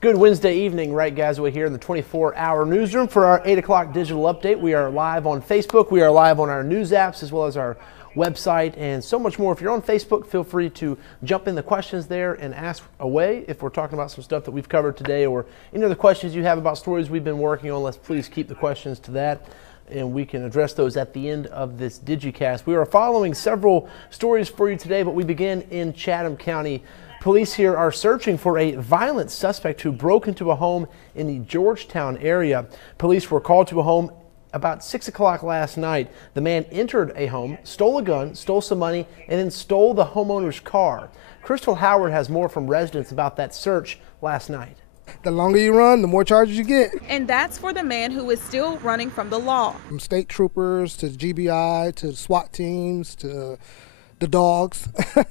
Good Wednesday evening, right guys? We're here in the 24-hour newsroom for our 8 o'clock digital update. We are live on Facebook. We are live on our news apps as well as our website and so much more. If you're on Facebook, feel free to jump in the questions there and ask away. If we're talking about some stuff that we've covered today or any other questions you have about stories we've been working on, let's please keep the questions to that, and we can address those at the end of this DigiCast. We are following several stories for you today, but we begin in Chatham County. Police here are searching for a violent suspect who broke into a home in the Georgetown area. Police were called to a home about 6 o'clock last night. The man entered a home, stole a gun, stole some money, and then stole the homeowner's car. Crystal Howard has more from residents about that search last night. The longer you run, the more charges you get. And that's for the man who is still running from the law. From state troopers to GBI to SWAT teams to the dogs.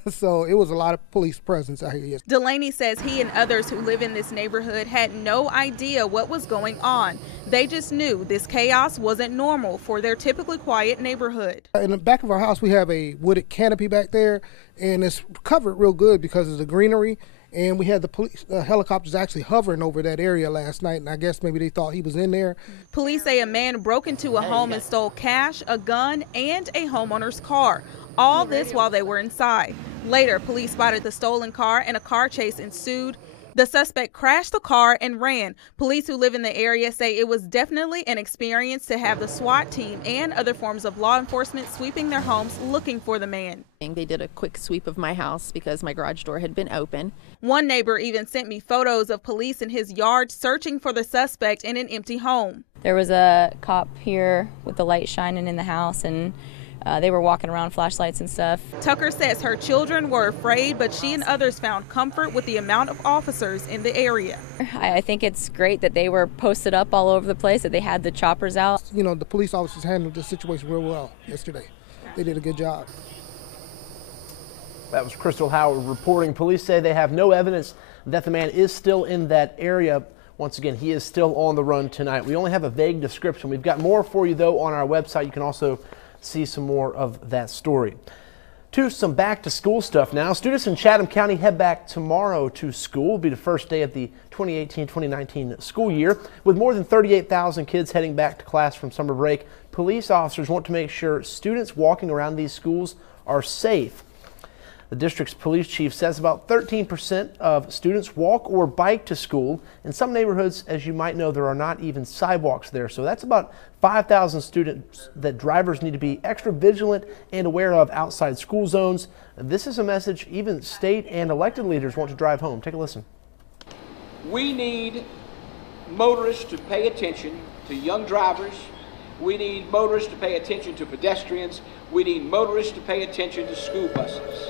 So it was a lot of police presence out here yesterday. Delaney says he and others who live in this neighborhood had no idea what was going on. They just knew this chaos wasn't normal for their typically quiet neighborhood. In the back of our house, we have a wooded canopy back there, and it's covered real good because of the greenery. And we had the police helicopters actually hovering over that area last night, and I guess maybe they thought he was in there. Police say a man broke into a home and stole cash, a gun, and a homeowner's car. All this while they were inside. Later, police spotted the stolen car and a car chase ensued. The suspect crashed the car and ran. Police who live in the area say it was definitely an experience to have the SWAT team and other forms of law enforcement sweeping their homes looking for the man. They did a quick sweep of my house because my garage door had been open. One neighbor even sent me photos of police in his yard searching for the suspect in an empty home. There was a cop here with the light shining in the house, and they were walking around, flashlights and stuff. Tucker says her children were afraid, but she and others found comfort with the amount of officers in the area. I think it's great that they were posted up all over the place, that they had the choppers out. You know, the police officers handled the situation real well yesterday. They did a good job. That was Crystal Howard reporting. Police say they have no evidence that the man is still in that area. Once again, he is still on the run tonight. We only have a vague description. We've got more for you, though, on our website. You can also see some more of that story. To some back to school stuff now. Students in Chatham County head back tomorrow to school. It'll be the first day of the 2018-2019 school year. With more than 38,000 kids heading back to class from summer break, police officers want to make sure students walking around these schools are safe. The district's police chief says about 13% of students walk or bike to school. In some neighborhoods, as you might know, there are not even sidewalks there. So that's about 5,000 students that drivers need to be extra vigilant and aware of outside school zones. This is a message even state and elected leaders want to drive home. Take a listen. We need motorists to pay attention to young drivers. We need motorists to pay attention to pedestrians. We need motorists to pay attention to school buses.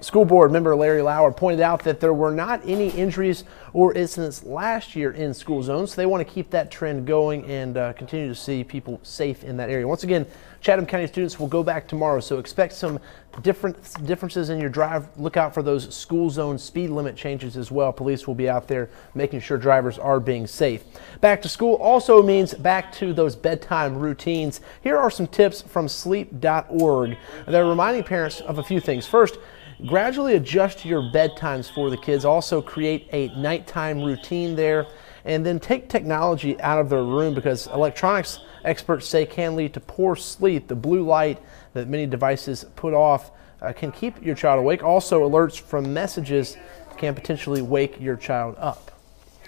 School board member Larry Lauer pointed out that there were not any injuries or incidents last year in school zones. So they want to keep that trend going and continue to see people safe in that area. Once again, Chatham County students will go back tomorrow, so expect some differences in your drive. Look out for those school zone speed limit changes as well. Police will be out there making sure drivers are being safe. Back to school also means back to those bedtime routines. Here are some tips from sleep.org. They're reminding parents of a few things. First, gradually adjust your bedtimes for the kids. Also create a nighttime routine there, and then take technology out of their room because electronics experts say can lead to poor sleep. The blue light that many devices put off can keep your child awake. Also, alerts from messages can potentially wake your child up.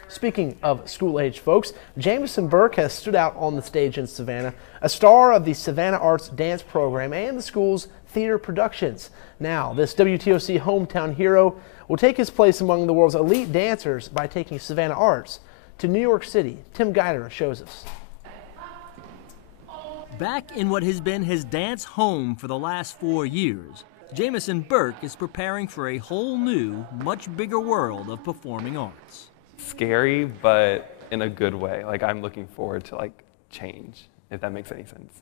Speaking of school-age folks, Jamison Burke has stood out on the stage in Savannah, a star of the Savannah Arts Dance Program and the school's theater productions. Now, this WTOC hometown hero will take his place among the world's elite dancers by taking Savannah Arts to New York City. Tim Guider shows us. Back in what has been his dance home for the last 4 years, Jamison Burke is preparing for a whole new, much bigger world of performing arts. Scary, but in a good way. Like, I'm looking forward to change, if that makes any sense.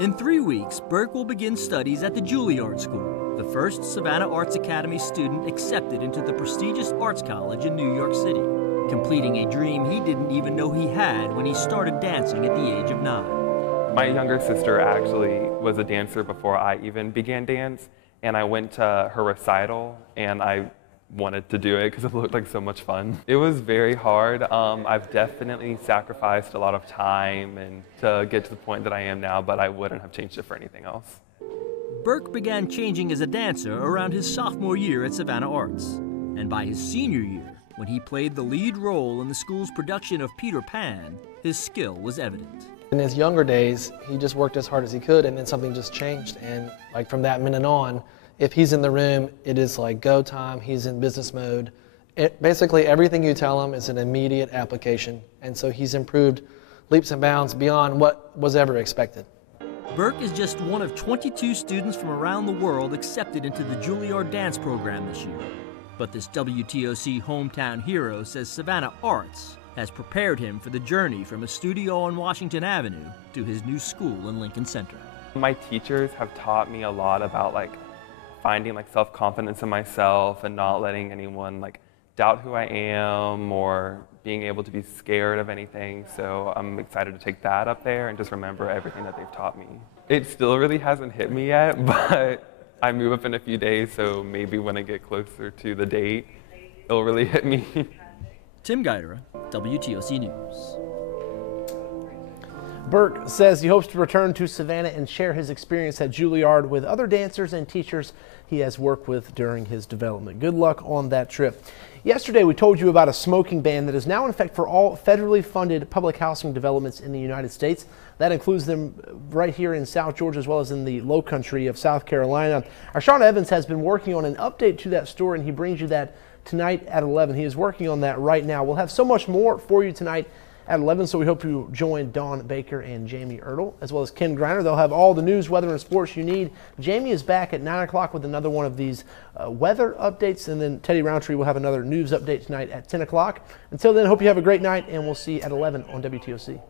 In 3 weeks, Burke will begin studies at the Juilliard School, the first Savannah Arts Academy student accepted into the prestigious arts college in New York City, completing a dream he didn't even know he had when he started dancing at the age of 9. My younger sister actually was a dancer before I even began dance, and I went to her recital, and I wanted to do it because it looked like so much fun. It was very hard. I've definitely sacrificed a lot of time and to get to the point that I am now, but I wouldn't have changed it for anything else. Burke began changing as a dancer around his sophomore year at Savannah Arts. And by his senior year, when he played the lead role in the school's production of Peter Pan, his skill was evident. In his younger days, he just worked as hard as he could, and then something just changed. And like from that minute on, if he's in the room, it is like go time, he's in business mode. Basically everything you tell him is an immediate application. And so he's improved leaps and bounds beyond what was ever expected. Burke is just one of 22 students from around the world accepted into the Juilliard dance program this year. But this WTOC hometown hero says Savannah Arts has prepared him for the journey from a studio on Washington Avenue to his new school in Lincoln Center. My teachers have taught me a lot about finding self-confidence in myself and not letting anyone doubt who I am or being able to be scared of anything. So I'm excited to take that up there and just remember everything that they've taught me. It still really hasn't hit me yet, but I move up in a few days, so maybe when I get closer to the date, it'll really hit me. Tim Guidera, WTOC News. Burke says he hopes to return to Savannah and share his experience at Juilliard with other dancers and teachers he has worked with during his development. Good luck on that trip. Yesterday, we told you about a smoking ban that is now in effect for all federally funded public housing developments in the United States. That includes them right here in South Georgia as well as in the low country of South Carolina. Our Sean Evans has been working on an update to that story, and he brings you that tonight at 11. He is working on that right now. We'll have so much more for you tonight at 11, so we hope you join Dawn Baker and Jamie Ertl, as well as Ken Griner. They'll have all the news, weather, and sports you need. Jamie is back at 9 o'clock with another one of these weather updates, and then Teddy Roundtree will have another news update tonight at 10 o'clock. Until then, hope you have a great night, and we'll see you at 11 on WTOC.